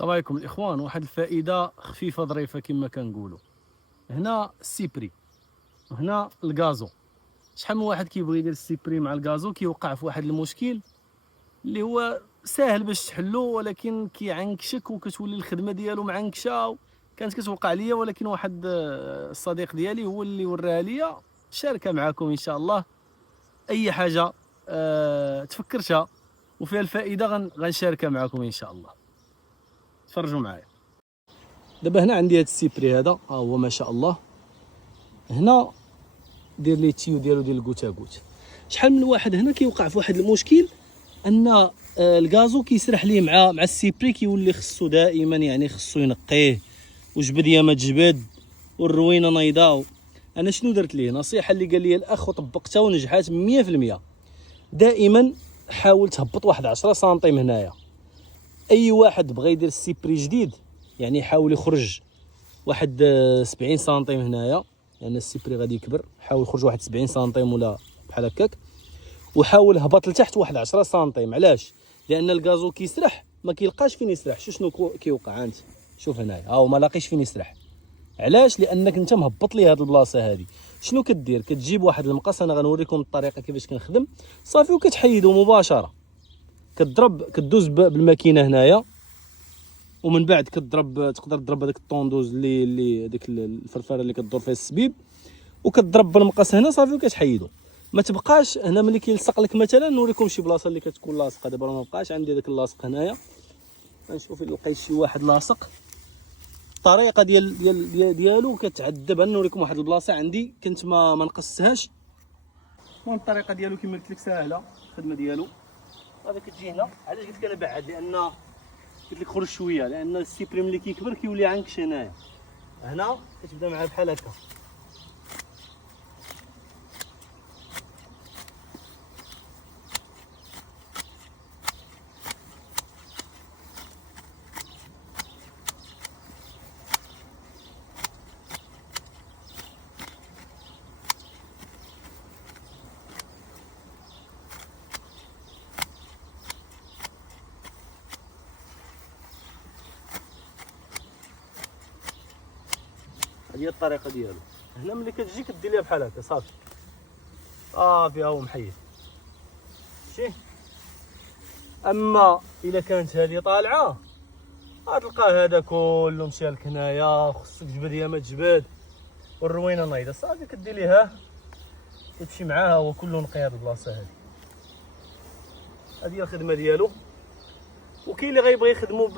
السلام عليكم الاخوان. واحد الفائده خفيفه ظريفه كما كنقولوا. هنا السيبري وهنا الغازو. شحال من واحد كيبغي يدير السيبري مع الغازو كيوقع في واحد المشكل اللي هو ساهل باش تحلو، ولكن كيعنكشك وكتولي الخدمه ديالو معنكشه. كانت كتوقع ليا، ولكن واحد الصديق ديالي هو اللي وراها ليا. شاركها معكم ان شاء الله. اي حاجه تفكرتها وفيها الفائده غنشاركها معكم ان شاء الله. تفرجوا معايا. دابا هنا عندي هاد السيبري هذا، ها هو ما شاء الله. هنا دير لي التيو ديالو ديال الكوتاكوت. شحال من واحد هنا كيوقع في واحد المشكل ان الغازو كيسرح ليه مع السيبري، كيولي خصو دائما يعني خصو ينقيه، وجبد ما تجبد والروينه نايضه. انا شنو درت ليه نصيحه اللي قال لي الاخ وطبقتها ونجحات 100%. دائما حاول تهبط واحد 10 سنتيم هنايا. اي واحد بغى يدير السيبري جديد يعني يحاول يخرج واحد 70 سنتيم هنايا، لان السيبري غادي يكبر. حاول يخرج واحد 70 سنتيم ولا بحال هكاك، وحاول هبط لتحت واحد 10 سنتيم. علاش؟ لان الغازو كيسرح ما كيلقاش فين يسرح. شنو كيوقع انت؟ شوف هنايا ها هو ما لاقيش فين يسرح. علاش؟ لانك انت مهبط ليه هاد البلاصه هادي. شنو كدير؟ كتجيب واحد المقص، انا غنوريكم الطريقه كيفاش كنخدم صافي، وكتحيدو مباشره. كدوز بالماكينه هنايا، ومن بعد تقدر تضرب هذاك الطوندوز اللي ديك الفرفاره اللي كدور فيها السبيب، وكتضرب بالمقص هنا صافي وكتحيدو. ما تبقاش هنا ملي كيلصق لك. مثلا نوريكم شي بلاصه اللي كتكون لاصقه. دابا راه ما بقاش عندي داك اللاصق هنايا. غنشوف الا لقيت شي واحد لاصق. الطريقه ديالو كتعذب. نوريكم واحد البلاصه عندي كنت ما نقصتهاش. المهم الطريقه ديالو كما قلت لك ساهله الخدمه ديالو. هذا كتجي هنا. علاش قلت لك انا بعد؟ لان قلت لك خرج شويه، لان السيبري ملي كيكبر كيولي عنكش. هنا كتبدا معاه بحال هكا. هذه هي الطريقه ديالو. هنا ملي كتجي كدير ليها بحال هكا صافي. فيها هو محيد. شتي؟ اما الا كانت هذه طالعه غتلقى هذا كله مشى لك هنايا. خصك تجبد يا ما تجبد والروينه نايضه صافي. كدير ليها وتمشي معاها هو كله نقي. هذه البلاصه هذه هي الخدمه ديالو. وكاين اللي غيبغي يخدمو